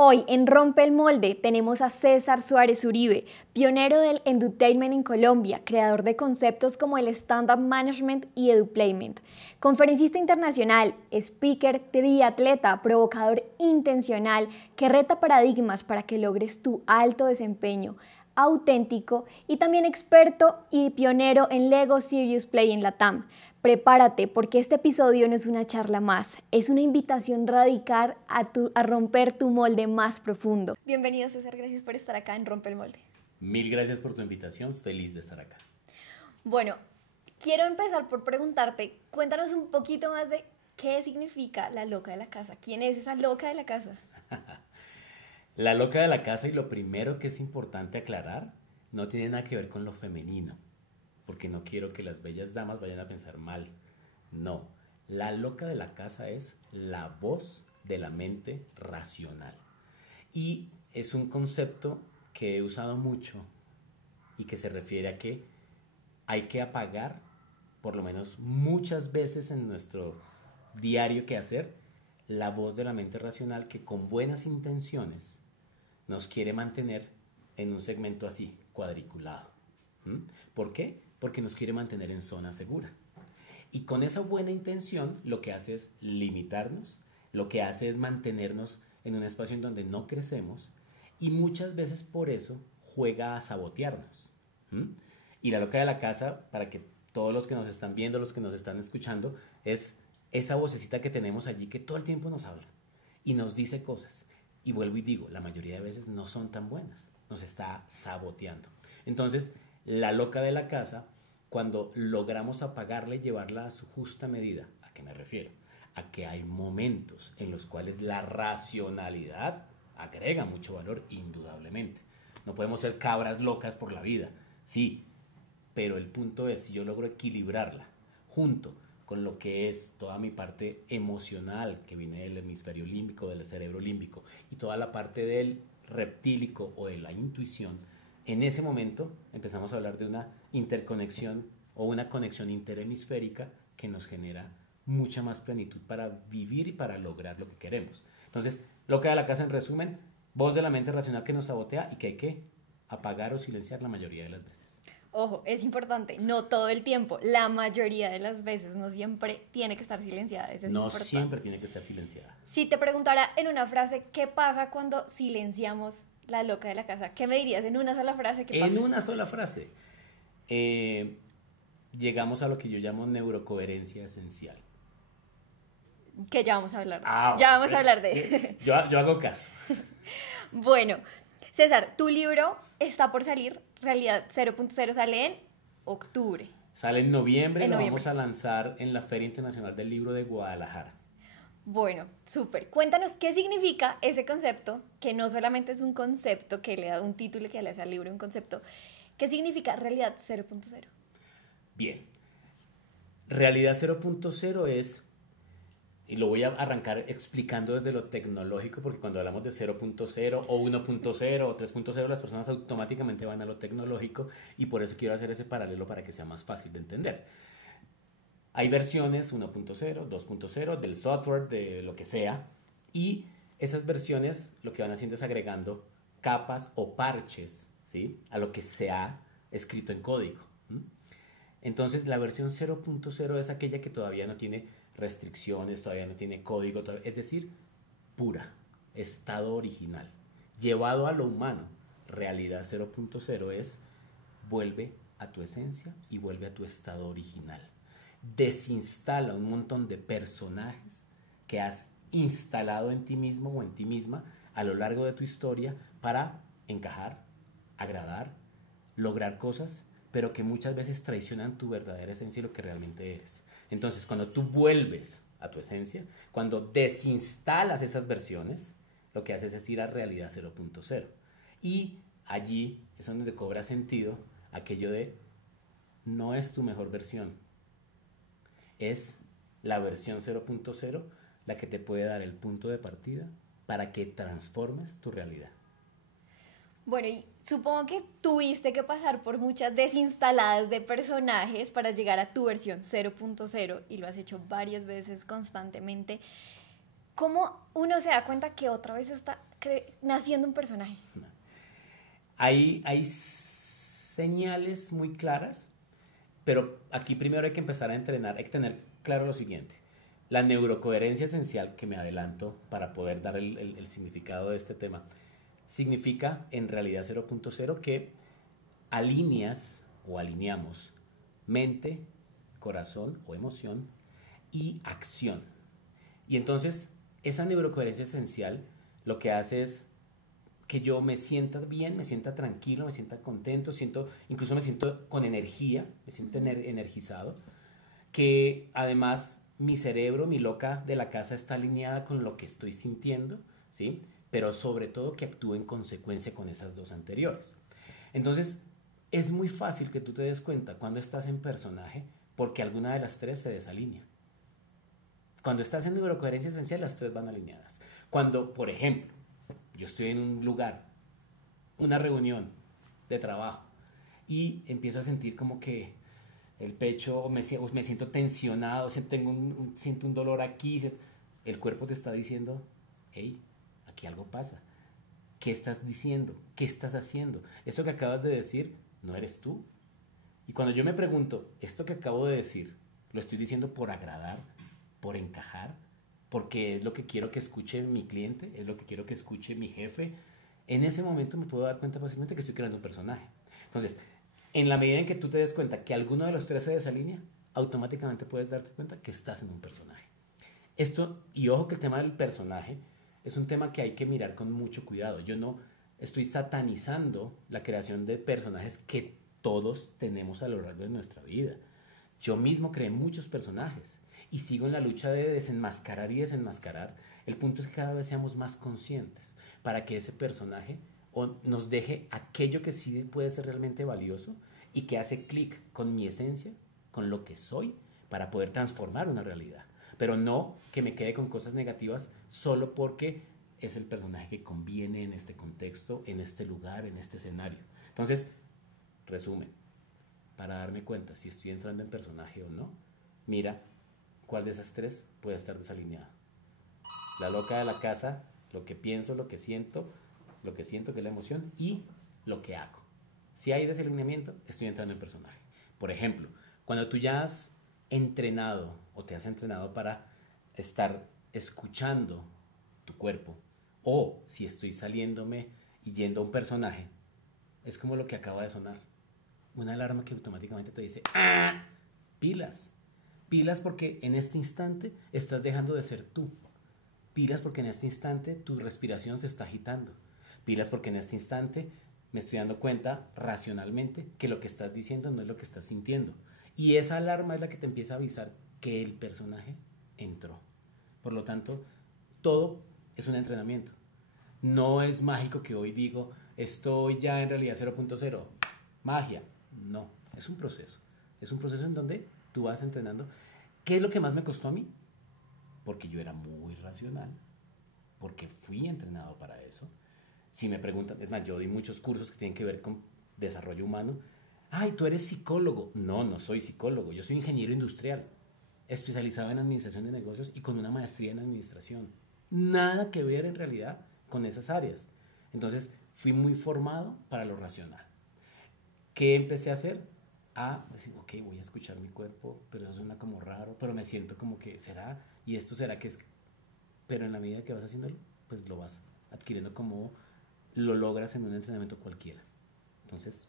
Hoy en Rompe el Molde tenemos a César Suárez Uribe, pionero del edutainment en Colombia, creador de conceptos como el stand-up management y eduplayment, conferencista internacional, speaker, triatleta, provocador intencional que reta paradigmas para que logres tu alto desempeño, auténtico y también experto y pionero en Lego Serious Play en Latam. Prepárate porque este episodio no es una charla más, es una invitación radical a romper tu molde más profundo. Bienvenido César, gracias por estar acá en Rompe el Molde. Mil gracias por tu invitación, feliz de estar acá. Bueno, quiero empezar por preguntarte, cuéntanos un poquito más de qué significa la loca de la casa. ¿Quién es esa loca de la casa? La loca de la casa, y lo primero que es importante aclarar, no tiene nada que ver con lo femenino, porque no quiero que las bellas damas vayan a pensar mal. No, la loca de la casa es la voz de la mente racional. Y es un concepto que he usado mucho y que se refiere a que hay que apagar, por lo menos muchas veces en nuestro diario quehacer, la voz de la mente racional que con buenas intenciones nos quiere mantener en un segmento así, cuadriculado. ¿Por qué? Porque nos quiere mantener en zona segura. Y con esa buena intención lo que hace es limitarnos, lo que hace es mantenernos en un espacio en donde no crecemos y muchas veces por eso juega a sabotearnos. Y la loca de la casa, para que todos los que nos están viendo, los que nos están escuchando, es esa vocecita que tenemos allí que todo el tiempo nos habla y nos dice cosas. Y vuelvo y digo, la mayoría de veces no son tan buenas, nos está saboteando. Entonces, la loca de la casa, cuando logramos apagarla y llevarla a su justa medida, ¿a qué me refiero? A que hay momentos en los cuales la racionalidad agrega mucho valor, indudablemente. No podemos ser cabras locas por la vida, sí, pero el punto es, si yo logro equilibrarla junto con lo que es toda mi parte emocional que viene del hemisferio límbico, del cerebro límbico, y toda la parte del reptílico o de la intuición, en ese momento empezamos a hablar de una interconexión o una conexión interhemisférica que nos genera mucha más plenitud para vivir y para lograr lo que queremos. Entonces, lo que da la casa en resumen, voz de la mente racional que nos sabotea y que hay que apagar o silenciar la mayoría de las veces. Ojo, es importante, no todo el tiempo, la mayoría de las veces, no siempre tiene que estar silenciada, eso es no importante. Siempre tiene que estar silenciada. Si te preguntara en una frase, ¿qué pasa cuando silenciamos la loca de la casa? ¿Qué me dirías en una sola frase? ¿Qué pasa? En una sola frase. Llegamos a lo que yo llamo neurocoherencia esencial. Que ya vamos a hablar. Ya vamos a hablar de... Yo hago caso. Bueno, César, tu libro está por salir, Realidad 0.0 sale en octubre. Sale en noviembre, lo vamos a lanzar en la Feria Internacional del Libro de Guadalajara. Bueno, súper. Cuéntanos qué significa ese concepto, que no solamente es un concepto que le da un título y que le hace al libro un concepto. ¿Qué significa Realidad 0.0? Bien, Realidad 0.0 es, y lo voy a arrancar explicando desde lo tecnológico, porque cuando hablamos de 0.0 o 1.0 o 3.0, las personas automáticamente van a lo tecnológico y por eso quiero hacer ese paralelo para que sea más fácil de entender. Hay versiones 1.0, 2.0 del software, de lo que sea, y esas versiones lo que van haciendo es agregando capas o parches, ¿sí?, a lo que se ha escrito en código. Entonces, la versión 0.0 es aquella que todavía no tiene restricciones, todavía no tiene código, es decir, pura, estado original, llevado a lo humano. Realidad 0.0 es vuelve a tu esencia y vuelve a tu estado original. Desinstala un montón de personajes que has instalado en ti mismo o en ti misma a lo largo de tu historia para encajar, agradar, lograr cosas, pero que muchas veces traicionan tu verdadera esencia y lo que realmente eres. Entonces, cuando tú vuelves a tu esencia, cuando desinstalas esas versiones, lo que haces es ir a Realidad 0.0. Y allí es donde cobra sentido aquello de no es tu mejor versión, es la versión 0.0 la que te puede dar el punto de partida para que transformes tu realidad. Bueno, y supongo que tuviste que pasar por muchas desinstaladas de personajes para llegar a tu versión 0.0 y lo has hecho varias veces constantemente. ¿Cómo uno se da cuenta que otra vez está naciendo un personaje? Hay señales muy claras, pero aquí primero hay que empezar a entrenar, hay que tener claro lo siguiente. La neurocoherencia esencial, que me adelanto para poder dar el significado de este tema, significa en realidad 0.0 que alineas o alineamos mente, corazón o emoción y acción. Y entonces esa neurocoherencia esencial lo que hace es que yo me sienta bien, me sienta tranquilo, me sienta contento, incluso me siento con energía, me siento energizado, que además mi cerebro, mi loca de la casa está alineada con lo que estoy sintiendo, ¿sí? Pero sobre todo que actúe en consecuencia con esas dos anteriores. Entonces, es muy fácil que tú te des cuenta cuando estás en personaje porque alguna de las tres se desalinea. Cuando estás en neurocoherencia esencial, las tres van alineadas. Cuando, por ejemplo, yo estoy en un lugar, una reunión de trabajo, y empiezo a sentir como que el pecho, o me siento tensionado, siento un dolor aquí, el cuerpo te está diciendo, hey, aquí algo pasa. ¿Qué estás diciendo? ¿Qué estás haciendo? Eso que acabas de decir, no eres tú. Y cuando yo me pregunto, ¿esto que acabo de decir, lo estoy diciendo por agradar, por encajar, porque es lo que quiero que escuche mi cliente, es lo que quiero que escuche mi jefe? En ese momento me puedo dar cuenta fácilmente que estoy creando un personaje. Entonces, en la medida en que tú te des cuenta que alguno de los tres se desalinea, automáticamente puedes darte cuenta que estás en un personaje. Esto, y ojo que el tema del personaje es un tema que hay que mirar con mucho cuidado. Yo no estoy satanizando la creación de personajes que todos tenemos a lo largo de nuestra vida. Yo mismo creé muchos personajes y sigo en la lucha de desenmascarar y desenmascarar. El punto es que cada vez seamos más conscientes para que ese personaje nos deje aquello que sí puede ser realmente valioso y que hace clic con mi esencia, con lo que soy, para poder transformar una realidad. Pero no que me quede con cosas negativas solo porque es el personaje que conviene en este contexto, en este lugar, en este escenario. Entonces, resumen, para darme cuenta si estoy entrando en personaje o no, mira cuál de esas tres puede estar desalineada. La loca de la casa, lo que pienso, lo que siento que es la emoción, y lo que hago. Si hay desalineamiento, estoy entrando en personaje. Por ejemplo, cuando tú ya has entrenado o te has entrenado para estar escuchando tu cuerpo, o si estoy saliéndome y yendo a un personaje, es como lo que acaba de sonar. Una alarma que automáticamente te dice, ¡ah! Pilas. Pilas porque en este instante estás dejando de ser tú. Pilas porque en este instante tu respiración se está agitando. Pilas porque en este instante me estoy dando cuenta racionalmente que lo que estás diciendo no es lo que estás sintiendo. Y esa alarma es la que te empieza a avisar que el personaje entró. Por lo tanto, todo es un entrenamiento. No es mágico que hoy digo, estoy ya en realidad 0.0. Magia. No, es un proceso. Es un proceso en donde tú vas entrenando. ¿Qué es lo que más me costó a mí? Porque yo era muy racional, porque fui entrenado para eso. Si me preguntan, es más, yo di muchos cursos que tienen que ver con desarrollo humano. Ay, tú eres psicólogo. No, no soy psicólogo, yo soy ingeniero industrial, especializado en administración de negocios y con una maestría en administración. Nada que ver en realidad con esas áreas. Entonces, fui muy formado para lo racional. ¿Qué empecé a hacer? A decir, ok, voy a escuchar mi cuerpo, pero eso suena como raro, pero me siento como que será, y esto será que es, pero en la medida que vas haciéndolo, pues lo vas adquiriendo como lo logras en un entrenamiento cualquiera. Entonces,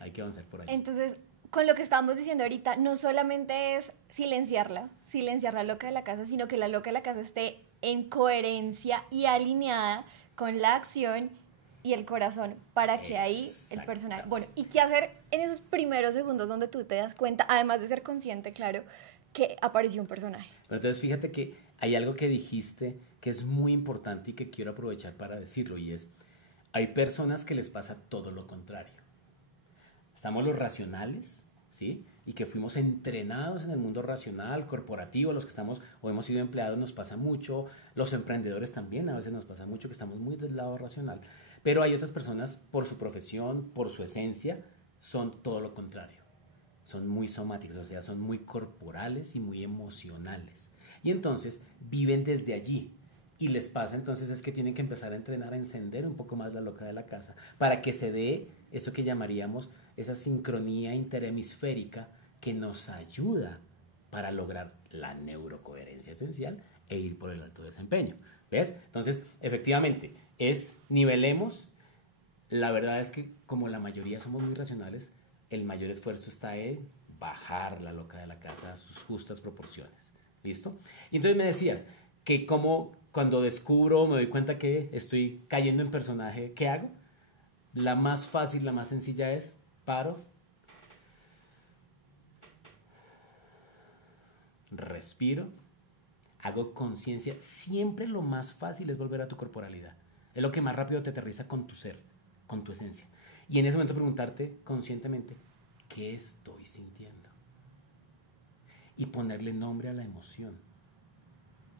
hay que avanzar por ahí. Entonces, con lo que estábamos diciendo ahorita, no solamente es silenciar la loca de la casa, sino que la loca de la casa esté en coherencia y alineada con la acción y el corazón para que ahí el personaje... Bueno, ¿y qué hacer en esos primeros segundos donde tú te das cuenta, además de ser consciente, claro, que apareció un personaje? Pero entonces fíjate que hay algo que dijiste que es muy importante y que quiero aprovechar para decirlo, y es, hay personas que les pasa todo lo contrario. Estamos los racionales, ¿sí? Y que fuimos entrenados en el mundo racional, corporativo, los que estamos o hemos sido empleados nos pasa mucho, los emprendedores también a veces nos pasa mucho, que estamos muy del lado racional. Pero hay otras personas, por su profesión, por su esencia, son todo lo contrario. Son muy somáticos, o sea, son muy corporales y muy emocionales. Y entonces viven desde allí. Y les pasa entonces es que tienen que empezar a entrenar, a encender un poco más la loca de la casa para que se dé eso que llamaríamos esa sincronía interhemisférica que nos ayuda para lograr la neurocoherencia esencial e ir por el alto desempeño. ¿Ves? Entonces, efectivamente, nivelemos. La verdad es que como la mayoría somos muy racionales, el mayor esfuerzo está en bajar la loca de la casa a sus justas proporciones. ¿Listo? Y entonces me decías que como cuando descubro, me doy cuenta que estoy cayendo en personaje, ¿qué hago? La más fácil, la más sencilla es paro, respiro, hago conciencia. Siempre lo más fácil es volver a tu corporalidad. Es lo que más rápido te aterriza con tu ser, con tu esencia. Y en ese momento preguntarte conscientemente, ¿qué estoy sintiendo? Y ponerle nombre a la emoción.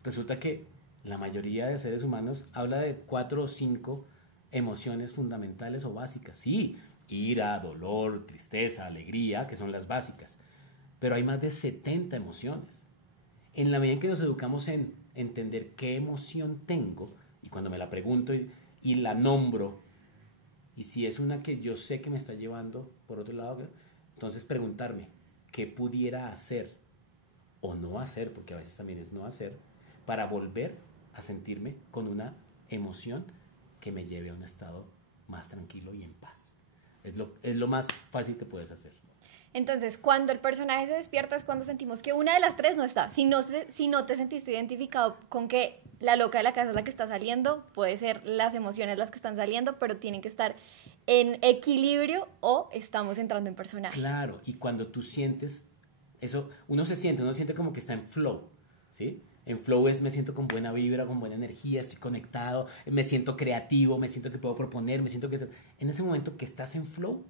Resulta que la mayoría de seres humanos habla de 4 o 5 emociones fundamentales o básicas. Sí, ira, dolor, tristeza, alegría, que son las básicas. Pero hay más de 70 emociones. En la medida en que nos educamos en entender qué emoción tengo, y cuando me la pregunto y la nombro, y si es una que yo sé que me está llevando por otro lado, entonces preguntarme qué pudiera hacer o no hacer, porque a veces también es no hacer, para volver a sentirme con una emoción que me lleve a un estado más tranquilo y en paz. Es lo más fácil que puedes hacer. Entonces, cuando el personaje se despierta es cuando sentimos que una de las tres no está. Si no te sentiste identificado con que la loca de la casa es la que está saliendo, puede ser las emociones las que están saliendo, pero tienen que estar en equilibrio o estamos entrando en personaje. Claro, y cuando tú sientes eso, uno siente como que está en flow, ¿sí? En flow me siento con buena vibra, con buena energía, estoy conectado, me siento creativo, me siento que puedo proponer, me siento que... En ese momento que estás en flow,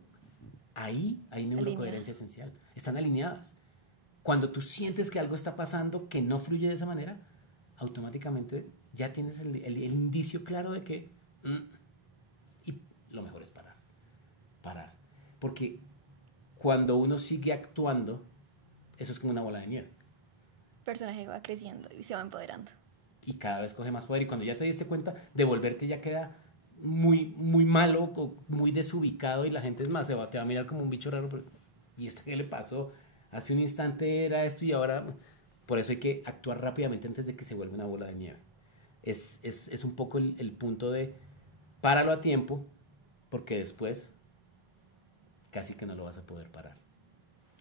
ahí hay neurocoherencia esencial. Están alineadas. Cuando tú sientes que algo está pasando que no fluye de esa manera, automáticamente ya tienes el indicio claro de que... y lo mejor es parar. Parar. Porque cuando uno sigue actuando, eso es como una bola de nieve. El personaje va creciendo y se va empoderando. Y cada vez coge más poder. Y cuando ya te diste cuenta, devolverte ya queda muy, muy malo, muy desubicado. Y la gente es más, te va a mirar como un bicho raro. Pero, ¿y este qué le pasó? Hace un instante era esto y ahora... Por eso hay que actuar rápidamente antes de que se vuelva una bola de nieve. Es un poco el punto de páralo a tiempo, porque después casi que no lo vas a poder parar.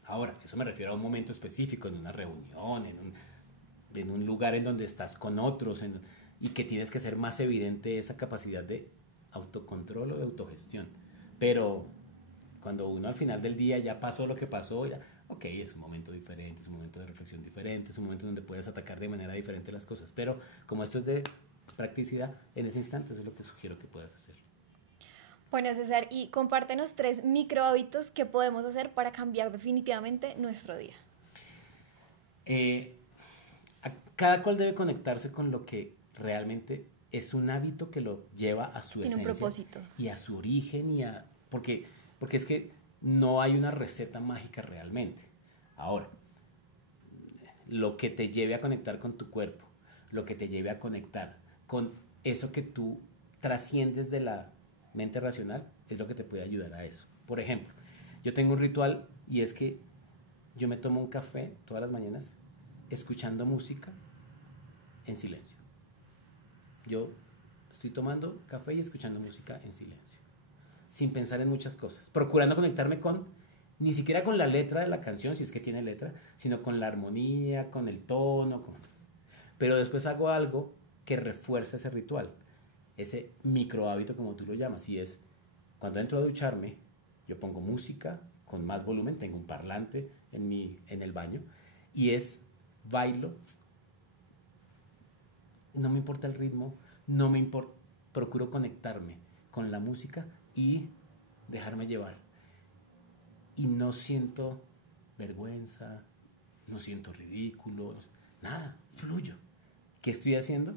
Ahora, eso me refiero a un momento específico, en una reunión, en un lugar en donde estás con otros y que tienes que ser más evidente esa capacidad de autocontrol o de autogestión. Pero cuando uno al final del día ya pasó lo que pasó, ya, ok, es un momento diferente, es un momento de reflexión diferente, es un momento donde puedes atacar de manera diferente las cosas. Pero como esto es de practicidad, en ese instante eso es lo que sugiero que puedas hacer. Bueno, César, y compártenos 3 micro hábitos que podemos hacer para cambiar definitivamente nuestro día. Cada cual debe conectarse con lo que realmente es un hábito que lo lleva a su Tiene esencia un propósito. y a su origen porque es que no hay una receta mágica realmente. Ahora, lo que te lleve a conectar con tu cuerpo, lo que te lleve a conectar con eso que tú trasciendes de la mente racional, es lo que te puede ayudar a eso. Por ejemplo, yo tengo un ritual y es que yo me tomo un café todas las mañanas escuchando música en silencio. Yo estoy tomando café y escuchando música en silencio, sin pensar en muchas cosas, procurando conectarme ni siquiera con la letra de la canción, si es que tiene letra, sino con la armonía, con el tono, pero después hago algo que refuerza ese ritual, ese micro hábito como tú lo llamas, y es cuando entro a ducharme, yo pongo música con más volumen, tengo un parlante en el baño, y bailo, no me importa el ritmo, no me importa, procuro conectarme con la música y dejarme llevar. Y no siento vergüenza, no siento ridículo, nada, fluyo. ¿Qué estoy haciendo?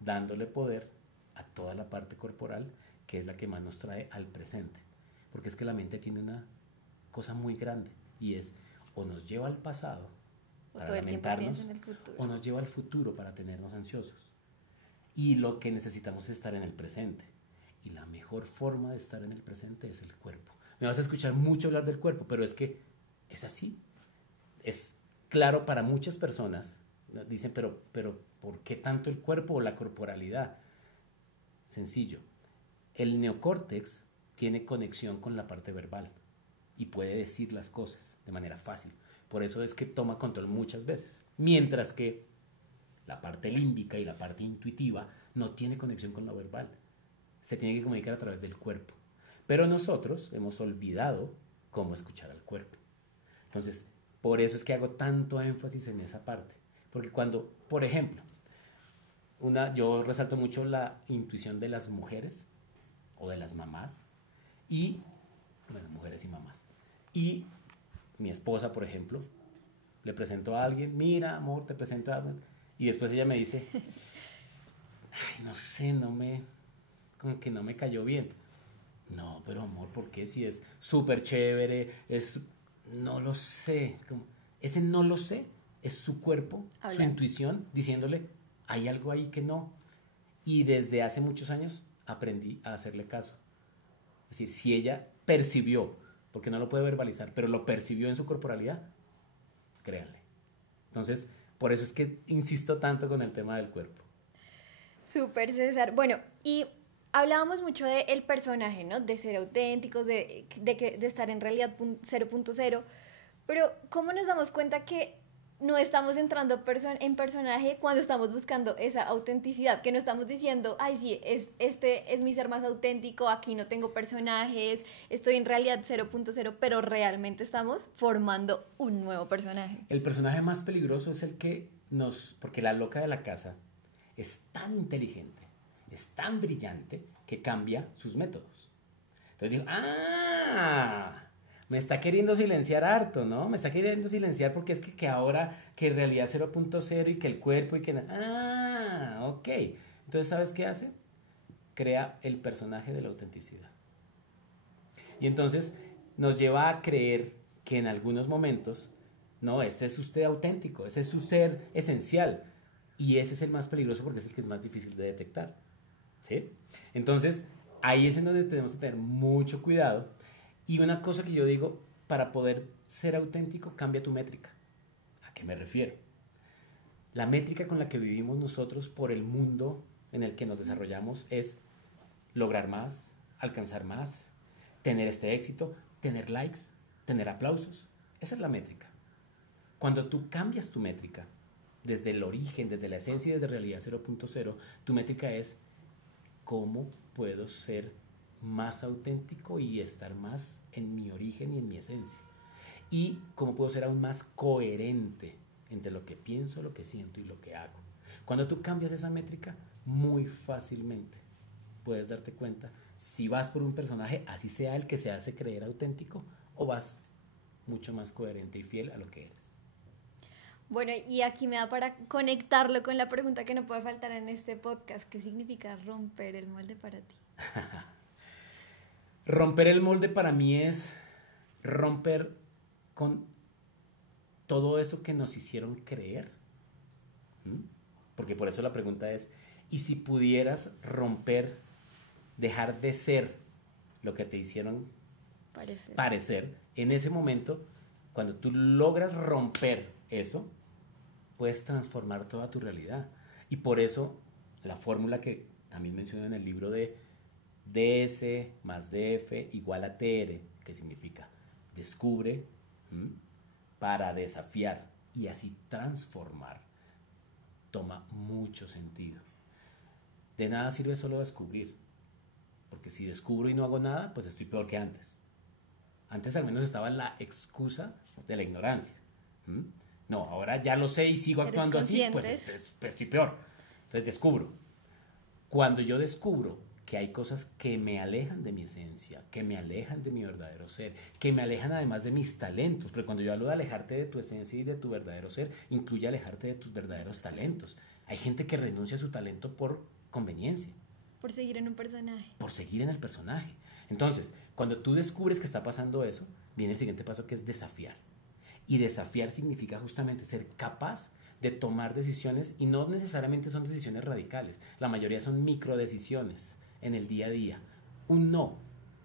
Dándole poder a toda la parte corporal, que es la que más nos trae al presente. Porque es que la mente tiene una cosa muy grande y o nos lleva al pasado O para todo el tiempo lamentarnos, piensa en el futuro. o nos lleva al futuro para tenernos ansiosos. Y lo que necesitamos es estar en el presente. Y la mejor forma de estar en el presente es el cuerpo. Me vas a escuchar mucho hablar del cuerpo, pero es que es así. Es claro para muchas personas. Dicen, pero ¿por qué tanto el cuerpo o la corporalidad? Sencillo. El neocórtex tiene conexión con la parte verbal y puede decir las cosas de manera fácil. Por eso es que toma control muchas veces. Mientras que la parte límbica y la parte intuitiva no tiene conexión con lo verbal. Se tiene que comunicar a través del cuerpo. Pero nosotros hemos olvidado cómo escuchar al cuerpo. Entonces, por eso es que hago tanto énfasis en esa parte. Porque cuando, por ejemplo, yo resalto mucho la intuición de las mujeres o de las mamás y, bueno, mujeres y mamás. Y mi esposa, por ejemplo, le presento a alguien, mira, amor, te presento a alguien, y después ella me dice, ay, no sé, como que no me cayó bien. No, pero amor, ¿por qué? Si es súper chévere, no lo sé. Ese no lo sé es su cuerpo, su intuición, diciéndole, hay algo ahí que no. Y desde hace muchos años aprendí a hacerle caso. Es decir, si ella percibió, porque no lo puede verbalizar, pero lo percibió en su corporalidad, créanle. Entonces, por eso es que insisto tanto con el tema del cuerpo. Súper, César. Bueno, y hablábamos mucho del personaje, ¿no? De ser auténticos, de estar en realidad 0.0, pero ¿cómo nos damos cuenta que no estamos entrando en personaje cuando estamos buscando esa autenticidad? Que no estamos diciendo, ay, sí, este es mi ser más auténtico, aquí no tengo personajes, estoy en realidad 0.0, pero realmente estamos formando un nuevo personaje. El personaje más peligroso es el que porque la loca de la casa es tan inteligente, es tan brillante, que cambia sus métodos. Entonces digo, me está queriendo silenciar harto, ¿no? Me está queriendo silenciar porque es que ahora, que en realidad 0.0 y que el cuerpo y que... ok. Entonces, ¿sabes qué hace? Crea el personaje de la autenticidad. Y entonces nos lleva a creer que en algunos momentos, no, este es usted auténtico, ese es su ser esencial. Y ese es el más peligroso porque es el que es más difícil de detectar. ¿Sí? Entonces, ahí es en donde tenemos que tener mucho cuidado. Y una cosa que yo digo, para poder ser auténtico, cambia tu métrica. ¿A qué me refiero? La métrica con la que vivimos nosotros por el mundo en el que nos desarrollamos es lograr más, alcanzar más, tener este éxito, tener likes, tener aplausos. Esa es la métrica. Cuando tú cambias tu métrica, desde el origen, desde la esencia y desde realidad 0.0, tu métrica es cómo puedo ser más auténtico y estar más en mi origen y en mi esencia. Y cómo puedo ser aún más coherente entre lo que pienso, lo que siento y lo que hago. Cuando tú cambias esa métrica, muy fácilmente puedes darte cuenta si vas por un personaje, así sea el que se hace creer auténtico, o vas mucho más coherente y fiel a lo que eres. Bueno, y aquí me da para conectarlo con la pregunta que no puede faltar en este podcast. ¿Qué significa romper el molde para ti? Romper el molde para mí es romper con todo eso que nos hicieron creer. Porque por eso la pregunta es, ¿y si pudieras romper, dejar de ser lo que te hicieron parecer? En ese momento, cuando tú logras romper eso, puedes transformar toda tu realidad. Y por eso la fórmula que también menciono en el libro de DS más DF igual a TR, que significa descubre para desafiar y así transformar, toma mucho sentido. De nada sirve solo descubrir, porque si descubro y no hago nada, pues estoy peor que antes. Antes al menos estaba la excusa de la ignorancia. No, ahora ya lo sé y sigo actuando así, pues estoy peor. Entonces descubro. Cuando yo descubro que hay cosas que me alejan de mi esencia, que me alejan de mi verdadero ser, que me alejan además de mis talentos, pero cuando yo hablo de alejarte de tu esencia y de tu verdadero ser, incluye alejarte de tus verdaderos talentos. Hay gente que renuncia a su talento por conveniencia. Por seguir en un personaje. Por seguir en el personaje. Entonces, cuando tú descubres que está pasando eso, viene el siguiente paso, que es desafiar. Y desafiar significa justamente ser capaz de tomar decisiones, y no necesariamente son decisiones radicales, la mayoría son microdecisiones en el día a día. Un no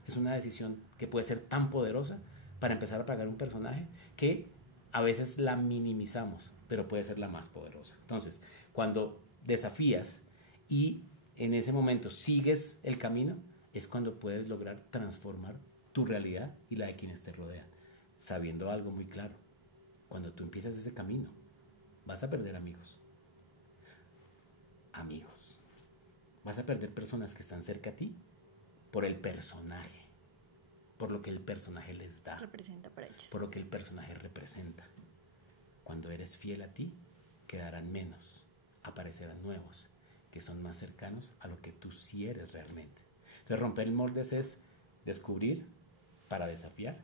es una decisión que puede ser tan poderosa para empezar a pagar un personaje que a veces la minimizamos, pero puede ser la más poderosa. Entonces, cuando desafías y en ese momento sigues el camino, es cuando puedes lograr transformar tu realidad y la de quienes te rodean, sabiendo algo muy claro: cuando tú empiezas ese camino, vas a perder amigos. Vas a perder personas que están cerca a ti por el personaje, por lo que el personaje les da, Representa para ellos. por lo que el personaje representa. Cuando eres fiel a ti, quedarán menos, aparecerán nuevos, que son más cercanos a lo que tú sí eres realmente. Entonces, romper moldes es descubrir para desafiar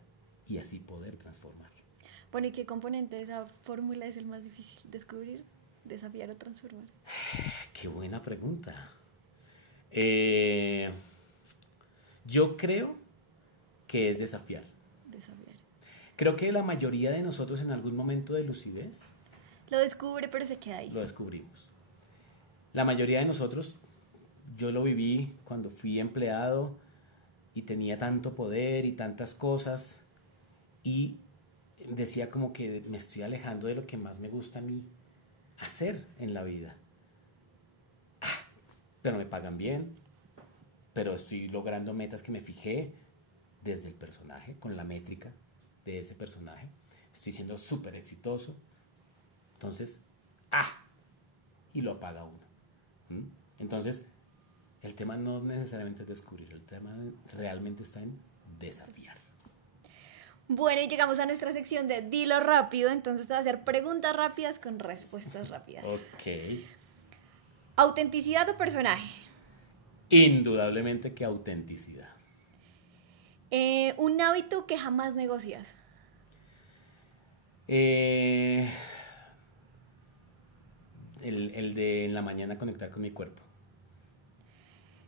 y así poder transformar. Bueno, ¿y qué componente de esa fórmula es el más difícil? ¿Descubrir, desafiar o transformar? Qué buena pregunta. Yo creo que es desafiar. Desafiar. Creo que la mayoría de nosotros en algún momento de lucidez Lo descubre, pero se queda ahí. lo descubrimos. La mayoría de nosotros, yo lo viví cuando fui empleado y tenía tanto poder y tantas cosas, y decía como que me estoy alejando de lo que más me gusta a mí hacer en la vida. Pero me pagan bien, pero estoy logrando metas que me fijé desde el personaje, con la métrica de ese personaje. Estoy siendo súper exitoso. Entonces, y lo paga uno. Entonces, el tema no necesariamente es descubrir, el tema realmente está en desafiar. Bueno, y llegamos a nuestra sección de Dilo Rápido, entonces te voy a hacer preguntas rápidas con respuestas rápidas. Ok. ¿Autenticidad o personaje? Indudablemente que autenticidad. ¿Un hábito que jamás negocias? El de en la mañana conectar con mi cuerpo.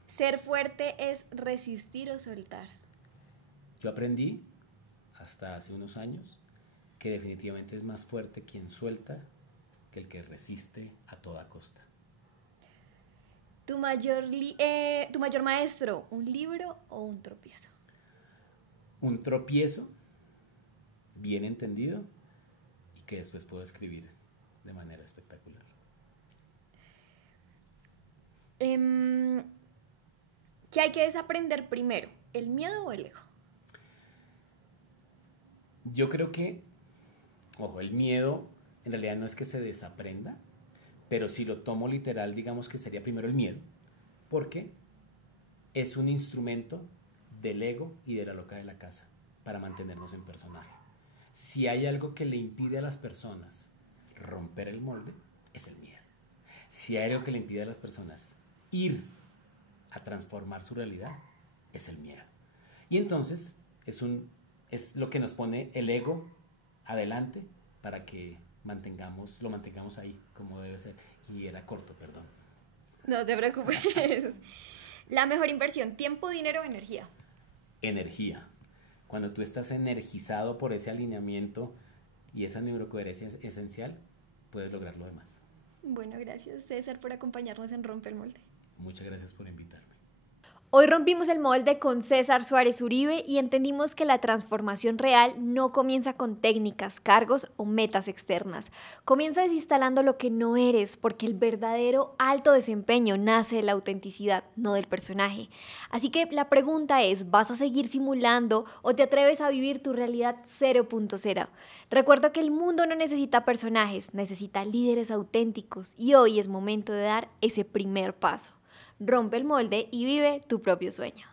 ¿Ser fuerte es resistir o soltar? Yo aprendí hasta hace unos años que definitivamente es más fuerte quien suelta que el que resiste a toda costa. ¿Tu mayor maestro, un libro o un tropiezo? Un tropiezo bien entendido y que después puedo escribir de manera espectacular. ¿Qué hay que desaprender primero? ¿El miedo o el ego? Yo creo que, ojo, el miedo en realidad no es que se desaprenda, pero si lo tomo literal, digamos que sería primero el miedo, porque es un instrumento del ego y de la loca de la casa para mantenernos en personaje. Si hay algo que le impide a las personas romper el molde, es el miedo. Si hay algo que le impide a las personas ir a transformar su realidad, es el miedo. Y entonces es lo que nos pone el ego adelante para que lo mantengamos ahí como debe ser. Y era corto, perdón. No te preocupes. La mejor inversión, tiempo, dinero o energía. Energía. Cuando tú estás energizado por ese alineamiento y esa neurocoherencia esencial, puedes lograr lo demás. Bueno, gracias César por acompañarnos en Rompe el Molde. Muchas gracias por invitarme. Hoy rompimos el molde con César Suárez Uribe y entendimos que la transformación real no comienza con técnicas, cargos o metas externas. Comienza desinstalando lo que no eres, porque el verdadero alto desempeño nace de la autenticidad, no del personaje. Así que la pregunta es, ¿vas a seguir simulando o te atreves a vivir tu realidad 0.0? Recuerda que el mundo no necesita personajes, necesita líderes auténticos y hoy es momento de dar ese primer paso. Rompe el molde y vive tu propio sueño.